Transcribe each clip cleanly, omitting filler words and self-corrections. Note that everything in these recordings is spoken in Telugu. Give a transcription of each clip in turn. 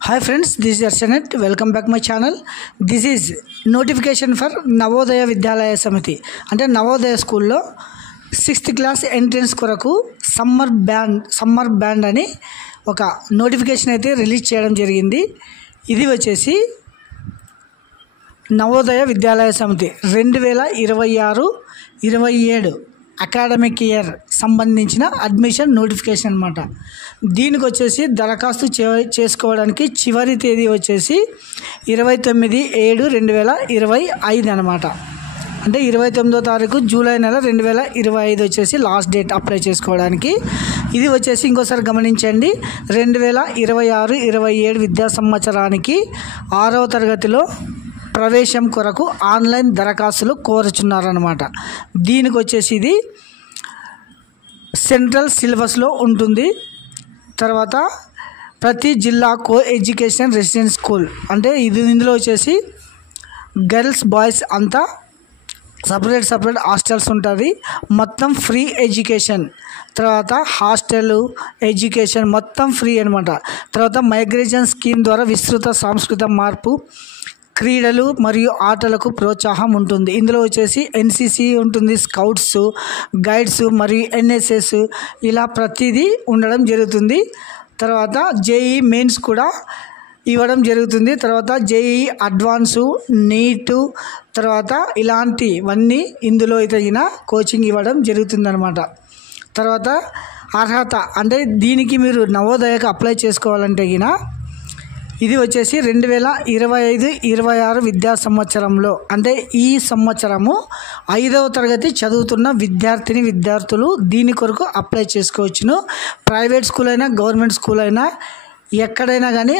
Hi friends, this is Archanet. Welcome back my channel. This is notification for Navodaya Vidyalaya Samiti. అంటే నవోదయ స్కూల్లో 6th క్లాస్ ఎంట్రన్స్ కొరకు సమ్మర్ బ్యాండ్ అని ఒక నోటిఫికేషన్ అయితే రిలీజ్ చేయడం జరిగింది. ఇది వచ్చేసి నవోదయ విద్యాలయ సమితి 2026-27 అకాడమిక్ ఇయర్ సంబంధించిన అడ్మిషన్ నోటిఫికేషన్ అన్నమాట. దీనికి వచ్చేసి దరఖాస్తు చేసుకోవడానికి చివరి తేదీ వచ్చేసి 29/7/2025 అన్నమాట. అంటే 29వ తారీఖు జూలై నెల 2025 వచ్చేసి లాస్ట్ డేట్ అప్లై చేసుకోవడానికి. ఇది వచ్చేసి ఇంకోసారి గమనించండి, 2026-27 విద్యా సంవత్సరానికి 6వ తరగతిలో ప్రవేశం కొరకు ఆన్లైన్ దరఖాస్తులు కోరుచున్నారన్నమాట. దీనికి వచ్చేసి ఇది సెంట్రల్ సిలబస్లో ఉంటుంది. తర్వాత ప్రతి జిల్లా కో ఎడ్యుకేషన్ రెసిడెన్స్ స్కూల్ అంటే ఇందులో వచ్చేసి గర్ల్స్ బాయ్స్ అంతా సపరేట్ హాస్టల్స్ ఉంటుంది. మొత్తం ఫ్రీ ఎడ్యుకేషన్, తర్వాత హాస్టల్ ఎడ్యుకేషన్ మొత్తం ఫ్రీ అనమాట. తర్వాత మైగ్రేషన్ స్కీమ్ ద్వారా విస్తృత సాంస్కృతిక మార్పు, క్రీడలు మరియు ఆటలకు ప్రోత్సాహం ఉంటుంది. ఇందులో వచ్చేసి ఎన్సిసి ఉంటుంది, స్కౌట్స్, గైడ్స్ మరియు ఎన్ఎస్ఎస్ ఇలా ప్రతిదీ ఉండడం జరుగుతుంది. తర్వాత జేఈ మెయిన్స్ కూడా ఇవ్వడం జరుగుతుంది. తర్వాత జేఈ అడ్వాన్సు, నీటు, తర్వాత ఇలాంటివన్నీ ఇందులో తగిన కోచింగ్ ఇవ్వడం జరుగుతుందన్నమాట. తర్వాత అర్హత అంటే దీనికి మీరు నవోదయకు అప్లై చేసుకోవాలంటే ఇది వచ్చేసి 2025-26 విద్యా సంవత్సరంలో అంటే ఈ సంవత్సరము 5వ తరగతి చదువుతున్న విద్యార్థులు దీని కొరకు అప్లై చేసుకోవచ్చును. ప్రైవేట్ స్కూల్ అయినా గవర్నమెంట్ స్కూల్ అయినా ఎక్కడైనా కానీ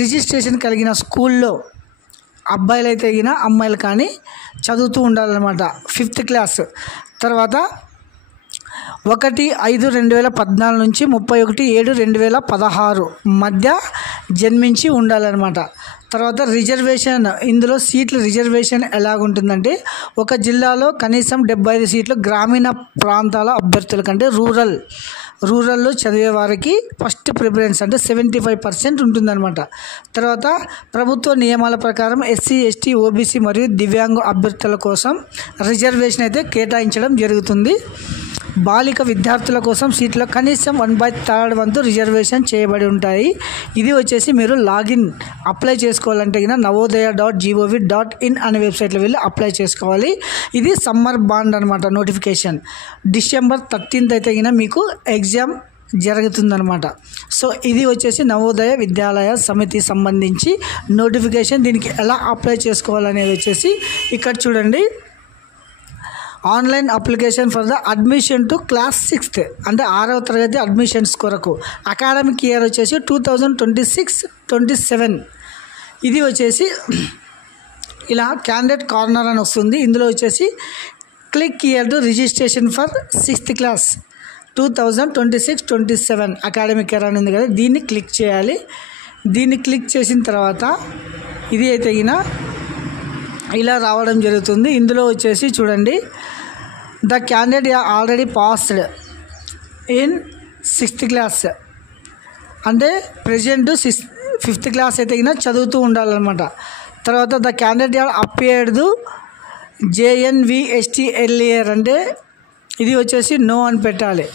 రిజిస్ట్రేషన్ కలిగిన స్కూల్లో అబ్బాయిలు అయితే అమ్మాయిలు కానీ చదువుతూ ఉండాలన్నమాట. 5th class. తర్వాత 1/5/2014 నుంచి 31/7/2016 మధ్య జన్మించి ఉండాలన్నమాట. తర్వాత రిజర్వేషన్, ఇందులో సీట్లు రిజర్వేషన్ ఎలాగుంటుందంటే ఒక జిల్లాలో కనీసం 75 సీట్లు గ్రామీణ ప్రాంతాల అభ్యర్థుల కంటే రూరల్లో చదివే వారికి ఫస్ట్ ప్రిఫరెన్స్ అంటే 75% ఉంటుందన్నమాట. తర్వాత ప్రభుత్వ నియమాల ప్రకారం ఎస్సీ, ఎస్టీ, ఓబీసీ మరియు దివ్యాంగ అభ్యర్థుల కోసం రిజర్వేషన్ అయితే కేటాయించడం జరుగుతుంది. బాలిక విద్యార్థుల కోసం సీట్లో కనీసం 1/3 వంతు రిజర్వేషన్ చేయబడి ఉంటాయి. ఇది వచ్చేసి మీరు లాగిన్ అప్లై చేసుకోవాలంటే navoday.gov.in అనే వెబ్సైట్లో వెళ్ళి అప్లై చేసుకోవాలి. ఇది సమ్మర్ బాండ్ అనమాట. నోటిఫికేషన్ December 13th అయితే మీకు ఎగ్జామ్ జరుగుతుందన్నమాట. సో ఇది వచ్చేసి నవోదయ విద్యాలయ సమితి సంబంధించి నోటిఫికేషన్. దీనికి ఎలా అప్లై చేసుకోవాలనేది వచ్చేసి ఇక్కడ చూడండి. Online application for the admission to class 6th అంటే 6వ తరగతి అడ్మిషన్స్ కొరకు అకాడమిక్ ఇయర్ వచ్చేసి 2026-27. ఇది వచ్చేసి ఇలా క్యాండిడేట్ కార్నర్ అని వస్తుంది. ఇందులో వచ్చేసి click year to registration for 6th class 2026-27 academic year అని ఉంది కదా, దీన్ని క్లిక్ చేయాలి. దీన్ని క్లిక్ చేసిన తర్వాత ఇది అయితే ఇలా రావడం జరుగుతుంది. ఇందులో వచ్చేసి చూడండి, the candidate already passed in 6th class అంటే ప్రజెంట్ 5th క్లాస్ అయితే చదువుతూ ఉండాలన్నమాట. తర్వాత ద క్యాండిడేట్ అపియర్డ్ JNVSTLAR అంటే ఇది వచ్చేసి నో అని పెట్టాలి.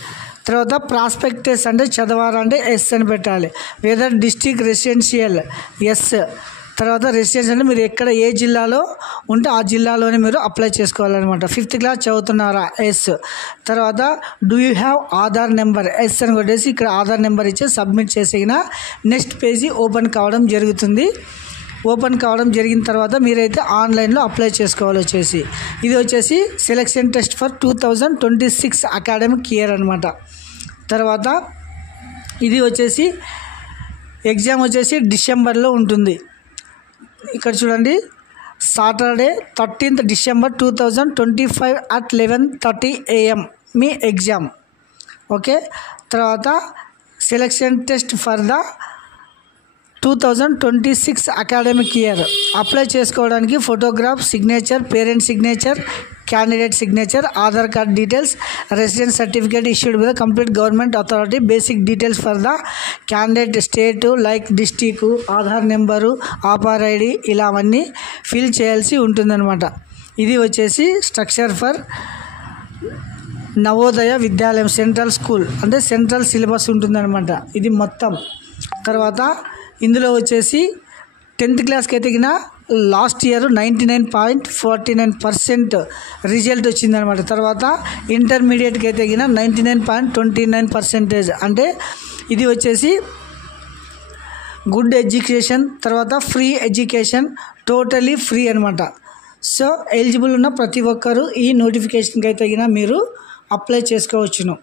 తర్వాత ప్రాస్పెక్టస్ అంటే చదవాలంటే ఎస్ అని పెట్టాలి. Whether district residential yes. తర్వాత రెసిడెన్స్ అంటే మీరు ఎక్కడ ఏ జిల్లాలో ఉంటే ఆ జిల్లాలోనే మీరు అప్లై చేసుకోవాలన్నమాట. 5th క్లాస్ చదువుతున్నారా ఎస్. తర్వాత do you have Aadhaar number yes అని కొట్టేసి ఇక్కడ ఆధార్ నెంబర్ ఇచ్చి సబ్మిట్ చేసిన నెక్స్ట్ పేజీ ఓపెన్ కావడం జరుగుతుంది. ఓపెన్ కావడం జరిగిన తర్వాత మీరైతే ఆన్లైన్లో అప్లై చేసుకోవాలి. ఇది వచ్చేసి selection test for 2026 academic year అనమాట. తర్వాత ఇది వచ్చేసి ఎగ్జామ్ వచ్చేసి డిసెంబర్లో ఉంటుంది. ఇక్కడ చూడండి, Saturday 13th December 2025 at 11:30 AM మీ ఎగ్జామ్. ఓకే. తర్వాత selection test for the 2026 academic year apply చేసుకోవడానికి photograph, signature, parent signature, candidate signature, Aadhaar card details, residence certificate issued by the complete government authority, basic details for the candidate state like district, Aadhaar number, Aadhaar ID ఇలా అవన్నీ ఫిల్ చేయాల్సి ఉంటుందన్నమాట. ఇది వచ్చేసి స్ట్రక్చర్ ఫర్ నవోదయ విద్యాలయం సెంట్రల్ స్కూల్, అంటే సెంట్రల్ సిలబస్ ఉంటుందన్నమాట ఇది మొత్తం. తర్వాత ఇందులో వచ్చేసి 10th క్లాస్కి అయితే లాస్ట్ ఇయర్ 99.49% రిజల్ట్ వచ్చిందనమాట. తర్వాత ఇంటర్మీడియట్కి అయితే 99.29%, అంటే ఇది వచ్చేసి గుడ్ ఎడ్యుకేషన్, తర్వాత ఫ్రీ ఎడ్యుకేషన్, టోటలీ ఫ్రీ అనమాట. సో ఎలిజిబుల్ ఉన్న ప్రతి ఒక్కరూ ఈ నోటిఫికేషన్కి అయితే మీరు అప్లై చేసుకోవచ్చును.